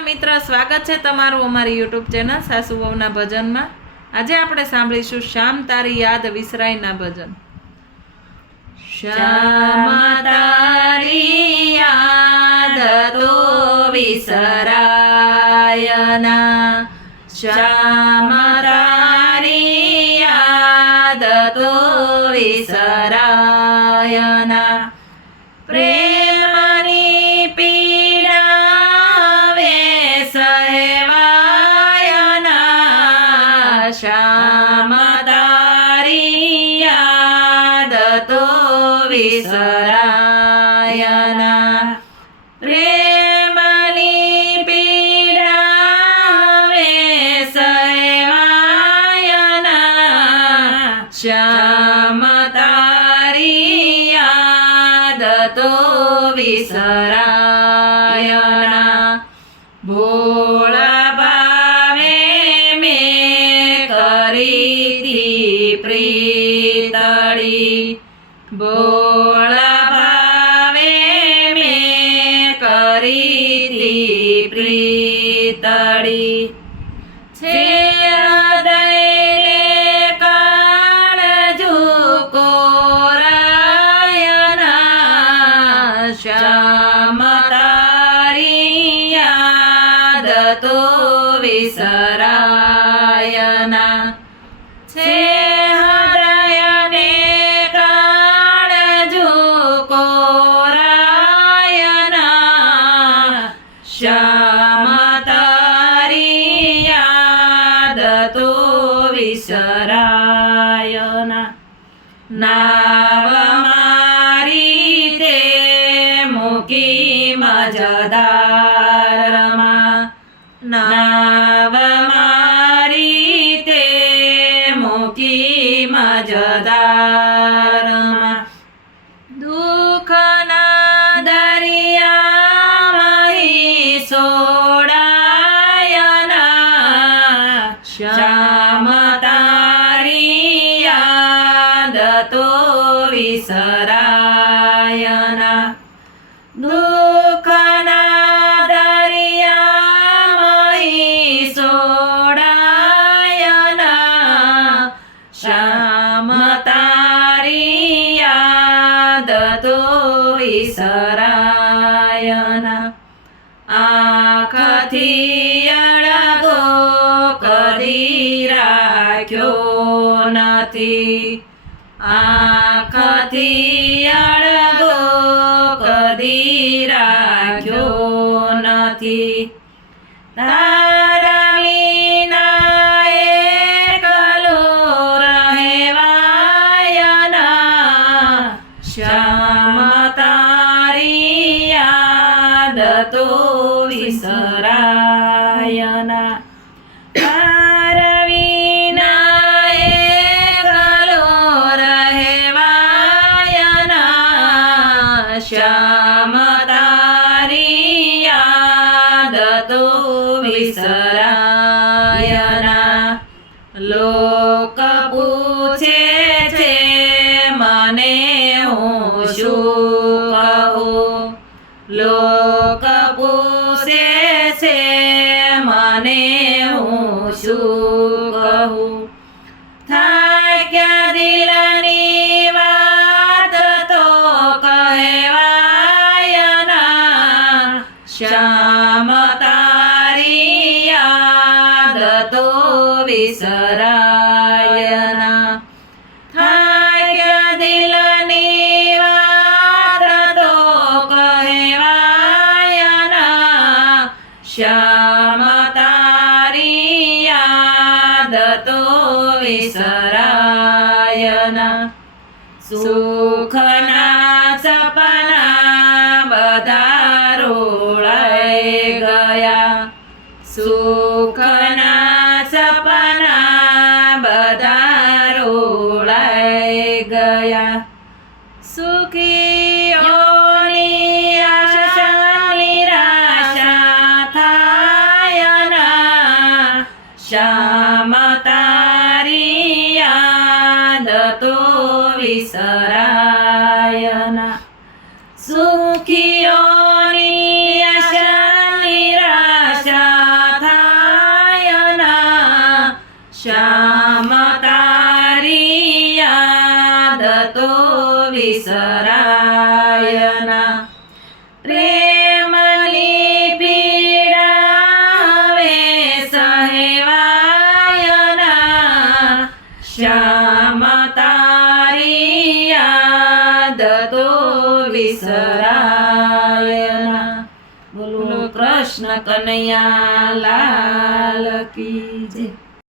મિત્ર, સ્વાગત છે તમારું અમારી યુટ્યુબ ચેનલ સાસુ વહુના ભજનમાં। આજે આપણે સાંભળીશું શ્યામ તારી યાદ વિસરાયના ભજન। શ્યામ તારી યાદ તો વિસરાયના, શ્યામ તારી યાદ તો વિસરાયના। પ્રેમની પીડા વેસવાયના, શ્યામ તારી યાદ તો વિસરાયના। પ્રેમની પીડા વેસવાયના, શ્યામ તારી યાદ તો વિસરાયના। ભોળા ભાવે મેં કરી તી પ્રીતળી, ભોળા ભાવે મેં કરી તી પ્રીતળી। છે હૃદયને કાળજુ કોરાયના, શ્યામ તારી યાદ તો વિસરાયના। છે હૃદયને કાળજુ કોરાયના, શ્યામ તારી યાદ તો વિસરાયના। નાવ મારી તે મૂકી મજદારમાં, નાવ મારી તે મૂકી મજદારમાં। દુઃખના દરિયામાં સોડાયના, શ્યામ તારી યાદ તો વિસરાયના। દુઃખના દરિયામાં સોડાયના, શ્યામ તારી યાદ તો વિસરાયના। આંખથી અળગો કદી રાખ્યો નથી, આંખથી અળગો કદી રાખ્યો નથી। તારા વિના એકલો રહેવાયના, શ્યામ તારી યાદ તો વિસરાયના। તારા વિના એકલો રહેવાયના, શ્યામ તારી યાદ તો વિસરાયના। લોક પૂછે છે મને હું શું કહું, લોક પૂછે છે મને હું શું કહું। થાક્યા દિલની વાત તો કહેવાયના, શ્યામ તારી યાદ તો વિસરાયના। થાક્યા દિલની વાત તો કહેવાયના, શ્યામ તારી યાદ તો વિસરાયના। સુખના સપના બધા રોળાઈ ગયા, સુખના સપના બધા રોળાઈ ગયા। સુખીઓની આશા નિરાશા થાયના, શ્યામ તારી યાદ તો વિસરાયના। સુખીઓની આશા નિરાશા તો વિસરાયના પ્રેમની પીડા હવે સહેવાયના શ્યામ તારી યાદ તો વિસરાયના બોલો કૃષ્ણ કનૈયા લાલ કી જય.